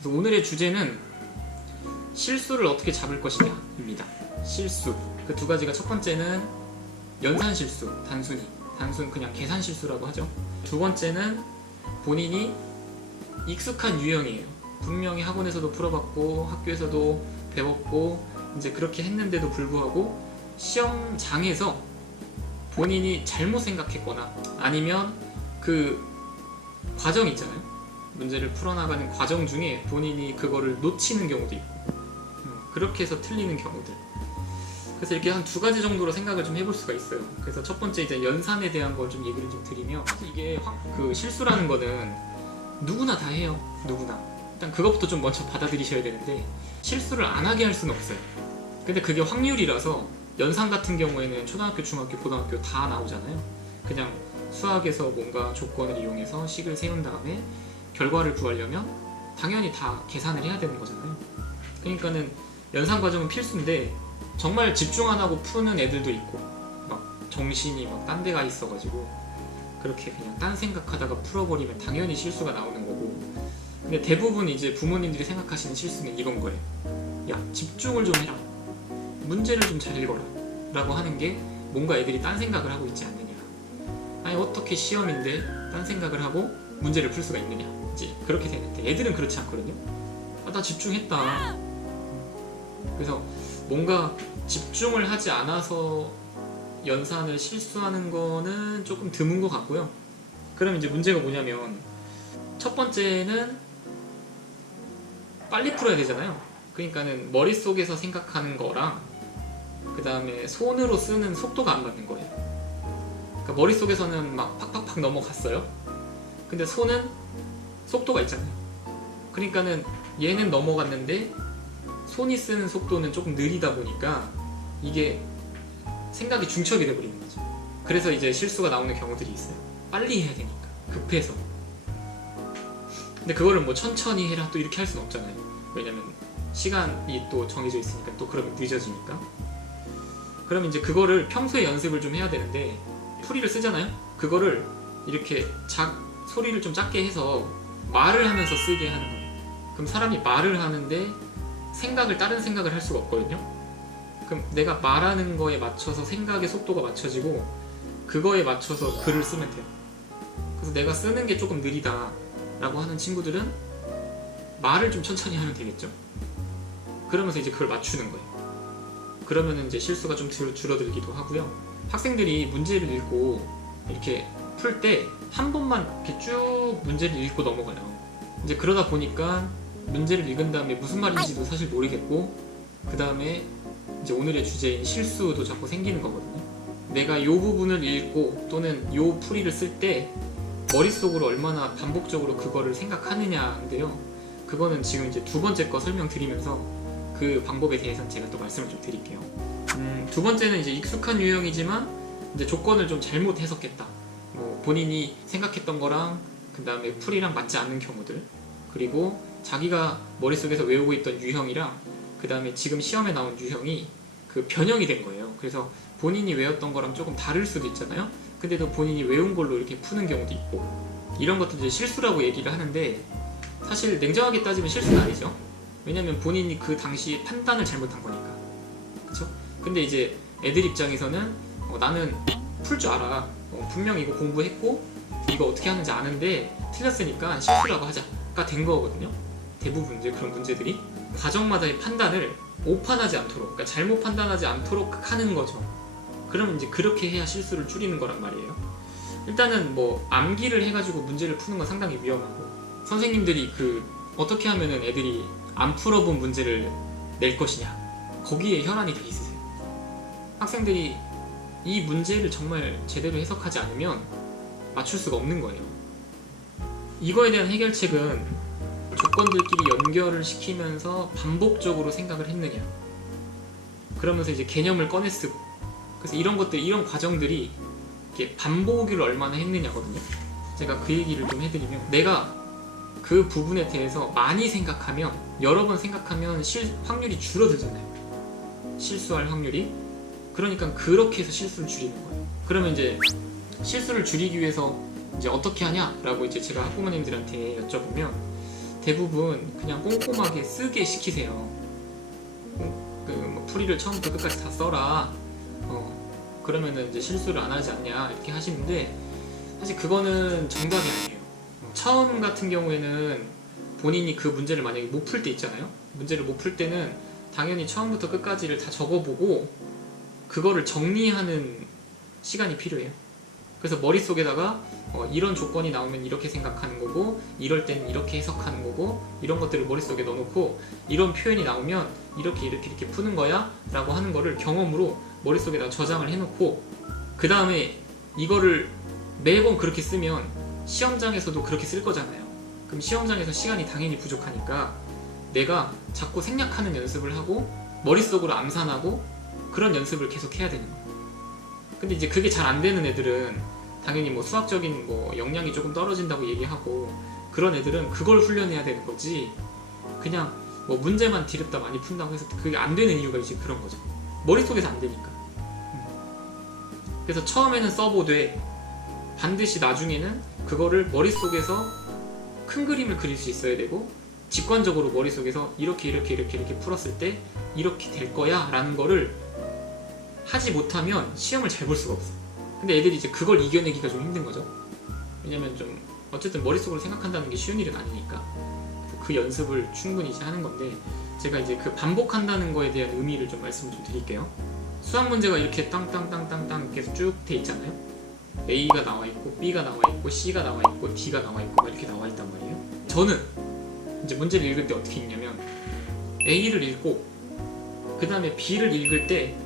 그래서 오늘의 주제는 실수를 어떻게 잡을 것이냐입니다. 실수. 그 두 가지가 첫 번째는 연산 실수, 단순 그냥 계산 실수라고 하죠. 두 번째는 본인이 익숙한 유형이에요. 분명히 학원에서도 풀어봤고 학교에서도 배웠고 이제 그렇게 했는데도 불구하고 시험장에서 본인이 잘못 생각했거나 아니면 그 과정 있잖아요. 문제를 풀어나가는 과정 중에 본인이 그거를 놓치는 경우도 있고 그렇게 해서 틀리는 경우들. 그래서 이렇게 한 두 가지 정도로 생각을 좀 해볼 수가 있어요. 그래서 첫 번째 이제 연산에 대한 걸 좀 얘기를 좀 드리면 이게 그 실수라는 거는 누구나 다 해요. 누구나. 일단 그것부터 좀 먼저 받아들이셔야 되는데 실수를 안 하게 할 수는 없어요. 근데 그게 확률이라서 연산 같은 경우에는 초등학교, 중학교, 고등학교 다 나오잖아요. 그냥 수학에서 뭔가 조건을 이용해서 식을 세운 다음에 결과를 구하려면 당연히 다 계산을 해야 되는 거잖아요. 그러니까는 연산 과정은 필수인데 정말 집중 안 하고 푸는 애들도 있고 막 정신이 막 딴 데가 있어가지고 그렇게 그냥 딴 생각하다가 풀어버리면 당연히 실수가 나오는 거고. 근데 대부분 이제 부모님들이 생각하시는 실수는 이건 거예요. 야, 집중을 좀 해라, 문제를 좀 잘 읽어라 라고 하는 게 뭔가 애들이 딴 생각을 하고 있지 않느냐. 아니 어떻게 시험인데 딴 생각을 하고 문제를 풀 수가 있느냐. 이제 그렇게 되는데 애들은 그렇지 않거든요. 아, 나 집중했다. 그래서 뭔가 집중을 하지 않아서 연산을 실수하는 거는 조금 드문 것 같고요. 그럼 이제 문제가 뭐냐면 첫 번째는 빨리 풀어야 되잖아요. 그러니까는 머릿속에서 생각하는 거랑 그 다음에 손으로 쓰는 속도가 안 맞는 거예요. 그러니까 머릿속에서는 막 팍팍팍 넘어갔어요. 근데 손은 속도가 있잖아요. 그러니까는 얘는 넘어갔는데 손이 쓰는 속도는 조금 느리다 보니까 이게 생각이 중첩이 돼버리는 거죠. 그래서 이제 실수가 나오는 경우들이 있어요. 빨리 해야 되니까 급해서. 근데 그거를 뭐 천천히 해라 또 이렇게 할 수는 없잖아요. 왜냐면 시간이 또 정해져 있으니까 또 그러면 늦어지니까. 그러면 이제 그거를 평소에 연습을 좀 해야 되는데 풀이를 쓰잖아요. 그거를 이렇게 소리를 좀 작게 해서 말을 하면서 쓰게 하는 거예요. 그럼 사람이 말을 하는데 다른 생각을 할 수가 없거든요. 그럼 내가 말하는 거에 맞춰서 생각의 속도가 맞춰지고 그거에 맞춰서 글을 쓰면 돼요. 그래서 내가 쓰는 게 조금 느리다 라고 하는 친구들은 말을 좀 천천히 하면 되겠죠. 그러면서 이제 그걸 맞추는 거예요. 그러면 이제 실수가 좀 줄어들기도 하고요. 학생들이 문제를 읽고 이렇게 풀 때 한 번만 이렇게 쭉 문제를 읽고 넘어가요. 이제 그러다 보니까 문제를 읽은 다음에 무슨 말인지도 사실 모르겠고 그 다음에 이제 오늘의 주제인 실수도 자꾸 생기는 거거든요. 내가 이 부분을 읽고 또는 이 풀이를 쓸 때 머릿속으로 얼마나 반복적으로 그거를 생각하느냐인데요. 그거는 지금 이제 두 번째 거 설명드리면서 그 방법에 대해서는 제가 또 말씀을 좀 드릴게요. 두 번째는 이제 익숙한 유형이지만 이제 조건을 좀 잘못 해석했다. 뭐 본인이 생각했던 거랑 그 다음에 풀이랑 맞지 않는 경우들, 그리고 자기가 머릿속에서 외우고 있던 유형이랑 그 다음에 지금 시험에 나온 유형이 그 변형이 된 거예요. 그래서 본인이 외웠던 거랑 조금 다를 수도 있잖아요. 근데도 본인이 외운 걸로 이렇게 푸는 경우도 있고, 이런 것도 이제 실수라고 얘기를 하는데 사실 냉정하게 따지면 실수는 아니죠. 왜냐면 본인이 그 당시 판단을 잘못한 거니까. 그쵸? 근데 이제 애들 입장에서는 나는 풀 줄 알아. 분명히 이거 공부했고 이거 어떻게 하는지 아는데 틀렸으니까 실수라고 하자가 된 거거든요. 대부분 이제 그런 문제들이 과정마다의 판단을 오판하지 않도록, 그러니까 잘못 판단하지 않도록 하는 거죠. 그러면 이제 그렇게 해야 실수를 줄이는 거란 말이에요. 일단은 뭐 암기를 해가지고 문제를 푸는 건 상당히 위험하고, 선생님들이 어떻게 하면은 애들이 안 풀어본 문제를 낼 것이냐, 거기에 혈안이 돼 있으세요. 학생들이 이 문제를 정말 제대로 해석하지 않으면 맞출 수가 없는 거예요. 이거에 대한 해결책은 조건들끼리 연결을 시키면서 반복적으로 생각을 했느냐, 그러면서 이제 개념을 꺼내 쓰고, 그래서 이런 과정들이 이렇게 반복을 얼마나 했느냐거든요. 제가 그 얘기를 좀 해드리면, 내가 그 부분에 대해서 많이 생각하면, 여러 번 생각하면 확률이 줄어들잖아요. 실수할 확률이. 그러니까 그렇게 해서 실수를 줄이는 거예요. 그러면 이제 실수를 줄이기 위해서 이제 어떻게 하냐라고 이제 제가 학부모님들한테 여쭤보면, 대부분 그냥 꼼꼼하게 쓰게 시키세요. 뭐 풀이를 처음부터 끝까지 다 써라. 그러면은 이제 실수를 안 하지 않냐 이렇게 하시는데 사실 그거는 정답이 아니에요. 처음 같은 경우에는 본인이 그 문제를 만약에 못 풀 때 있잖아요. 문제를 못 풀 때는 당연히 처음부터 끝까지를 다 적어보고 그거를 정리하는 시간이 필요해요. 그래서 머릿속에다가 이런 조건이 나오면 이렇게 생각하는 거고 이럴 땐 이렇게 해석하는 거고 이런 것들을 머릿속에 넣어놓고 이런 표현이 나오면 이렇게 푸는 거야 라고 하는 거를 경험으로 머릿속에다 저장을 해놓고 그 다음에 이거를 매번 그렇게 쓰면 시험장에서도 그렇게 쓸 거잖아요. 그럼 시험장에서 시간이 당연히 부족하니까 내가 자꾸 생략하는 연습을 하고 머릿속으로 암산하고 그런 연습을 계속 해야 되는 거예요. 근데 이제 그게 잘 안 되는 애들은 당연히 뭐 수학적인 뭐 역량이 조금 떨어진다고 얘기하고 그런 애들은 그걸 훈련해야 되는 거지 그냥 뭐 문제만 디귿다 많이 푼다고 해서 그게 안 되는 이유가 이제 그런 거죠. 머릿속에서 안 되니까. 그래서 처음에는 써보되 반드시 나중에는 그거를 머릿속에서 큰 그림을 그릴 수 있어야 되고 직관적으로 머릿속에서 이렇게 풀었을 때 이렇게 될 거야 라는 거를 하지 못하면 시험을 잘 볼 수가 없어. 근데 애들이 이제 그걸 이겨내기가 좀 힘든 거죠. 왜냐면 좀 어쨌든 머릿속으로 생각한다는 게 쉬운 일은 아니니까 그 연습을 충분히 이제 하는 건데 제가 이제 그 반복한다는 거에 대한 의미를 좀 말씀을 좀 드릴게요. 수학 문제가 이렇게 땅땅땅땅땅 계속 쭉 돼 있잖아요. A가 나와 있고 B가 나와 있고 C가 나와 있고 D가 나와 있고 이렇게 나와 있단 말이에요. 저는 이제 문제를 읽을 때 어떻게 읽냐면 A를 읽고 그 다음에 B를 읽을 때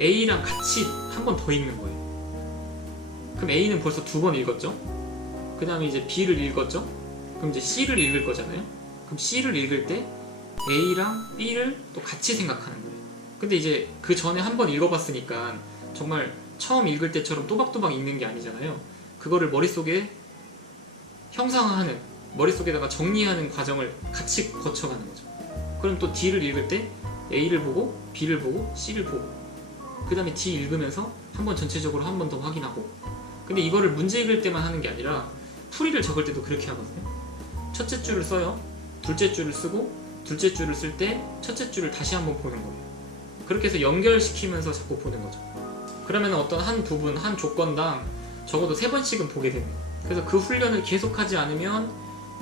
A랑 같이 한 번 더 읽는 거예요. 그럼 A는 벌써 2번 읽었죠? 그 다음에 이제 B를 읽었죠? 그럼 이제 C를 읽을 거잖아요? 그럼 C를 읽을 때 A랑 B를 또 같이 생각하는 거예요. 근데 이제 그 전에 한 번 읽어봤으니까 정말 처음 읽을 때처럼 또박또박 읽는 게 아니잖아요. 그거를 머릿속에 형상화하는, 머릿속에다가 정리하는 과정을 같이 거쳐가는 거죠. 그럼 또 D를 읽을 때 A를 보고 B를 보고 C를 보고 그 다음에 D 읽으면서 한번 전체적으로 한 번 더 확인하고. 근데 이거를 문제 읽을 때만 하는 게 아니라 풀이를 적을 때도 그렇게 하거든요. 첫째 줄을 써요. 둘째 줄을 쓰고 둘째 줄을 쓸 때 첫째 줄을 다시 한번 보는 거예요. 그렇게 해서 연결시키면서 자꾸 보는 거죠. 그러면 어떤 한 부분, 한 조건당 적어도 3번씩은 보게 되는 거예요. 그래서 그 훈련을 계속하지 않으면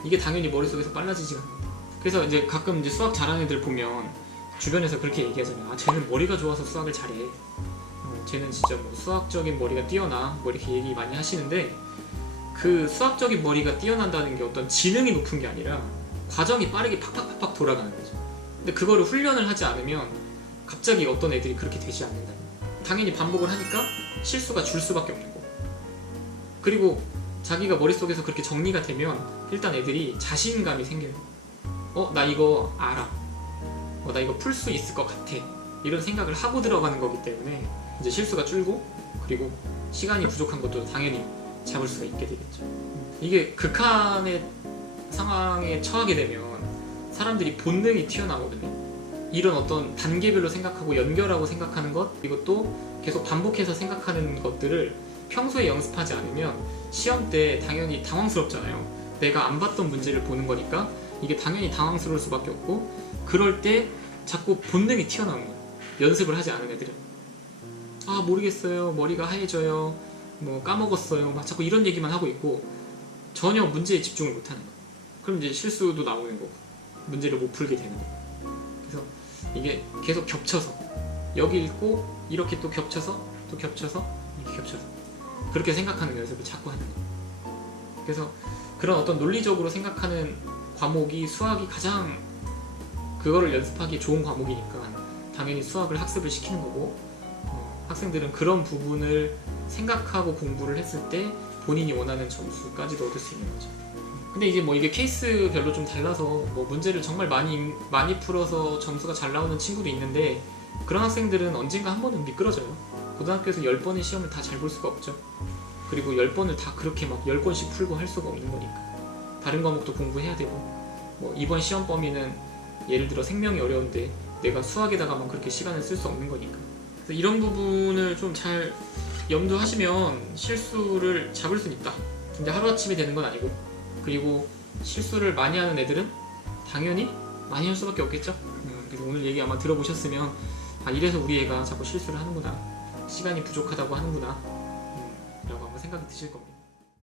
이게 당연히 머릿속에서 빨라지지가 않는다. 그래서 이제 가끔 이제 수학 잘하는 애들 보면 주변에서 그렇게 얘기하잖아요. 아, 쟤는 머리가 좋아서 수학을 잘해. 쟤는 진짜 뭐 수학적인 머리가 뛰어나. 뭐 이렇게 얘기 많이 하시는데 그 수학적인 머리가 뛰어난다는 게 어떤 지능이 높은 게 아니라 과정이 빠르게 팍팍팍팍 돌아가는 거죠. 근데 그거를 훈련을 하지 않으면 갑자기 어떤 애들이 그렇게 되지 않는다. 당연히 반복을 하니까 실수가 줄 수밖에 없는 거고. 그리고 자기가 머릿속에서 그렇게 정리가 되면 일단 애들이 자신감이 생겨요. 나 이거 알아. 나 이거 풀 수 있을 것 같아. 이런 생각을 하고 들어가는 거기 때문에 이제 실수가 줄고 그리고 시간이 부족한 것도 당연히 잡을 수가 있게 되겠죠. 이게 극한의 상황에 처하게 되면 사람들이 본능이 튀어나오거든요. 이런 어떤 단계별로 생각하고 연결하고 생각하는 것, 그리고 또 계속 반복해서 생각하는 것들을 평소에 연습하지 않으면 시험 때 당연히 당황스럽잖아요. 내가 안 봤던 문제를 보는 거니까 이게 당연히 당황스러울 수밖에 없고, 그럴 때 자꾸 본능이 튀어나오는 거예요. 연습을 하지 않은 애들은. 아, 모르겠어요. 머리가 하얘져요. 뭐 까먹었어요. 막 자꾸 이런 얘기만 하고 있고 전혀 문제에 집중을 못 하는 거예요. 그럼 이제 실수도 나오는 거고 문제를 못 풀게 되는 거예요. 그래서 이게 계속 겹쳐서 여기 읽고 이렇게 또 겹쳐서 또 겹쳐서 이렇게 겹쳐서 그렇게 생각하는 연습을 자꾸 하는 거예요. 그래서 그런 어떤 논리적으로 생각하는 과목이 수학이 가장 그거를 연습하기 좋은 과목이니까 당연히 수학을 학습을 시키는 거고, 학생들은 그런 부분을 생각하고 공부를 했을 때 본인이 원하는 점수까지도 얻을 수 있는 거죠. 근데 이제 뭐 이게 케이스별로 좀 달라서 뭐 문제를 정말 많이 풀어서 점수가 잘 나오는 친구도 있는데 그런 학생들은 언젠가 한 번은 미끄러져요. 고등학교에서 10번의 시험을 다 잘 볼 수가 없죠. 그리고 10번을 다 그렇게 막 10권씩 풀고 할 수가 없는 거니까 다른 과목도 공부해야 되고, 뭐 이번 시험 범위는 예를 들어 생명이 어려운데 내가 수학에다가만 그렇게 시간을 쓸 수 없는 거니까. 그래서 이런 부분을 좀 잘 염두하시면 실수를 잡을 수는 있다. 근데 하루아침에 되는 건 아니고, 그리고 실수를 많이 하는 애들은 당연히 많이 할 수밖에 없겠죠. 그래서 오늘 얘기 아마 들어보셨으면 아 이래서 우리 애가 자꾸 실수를 하는구나, 시간이 부족하다고 하는구나 라고 한번 생각이 드실 겁니다.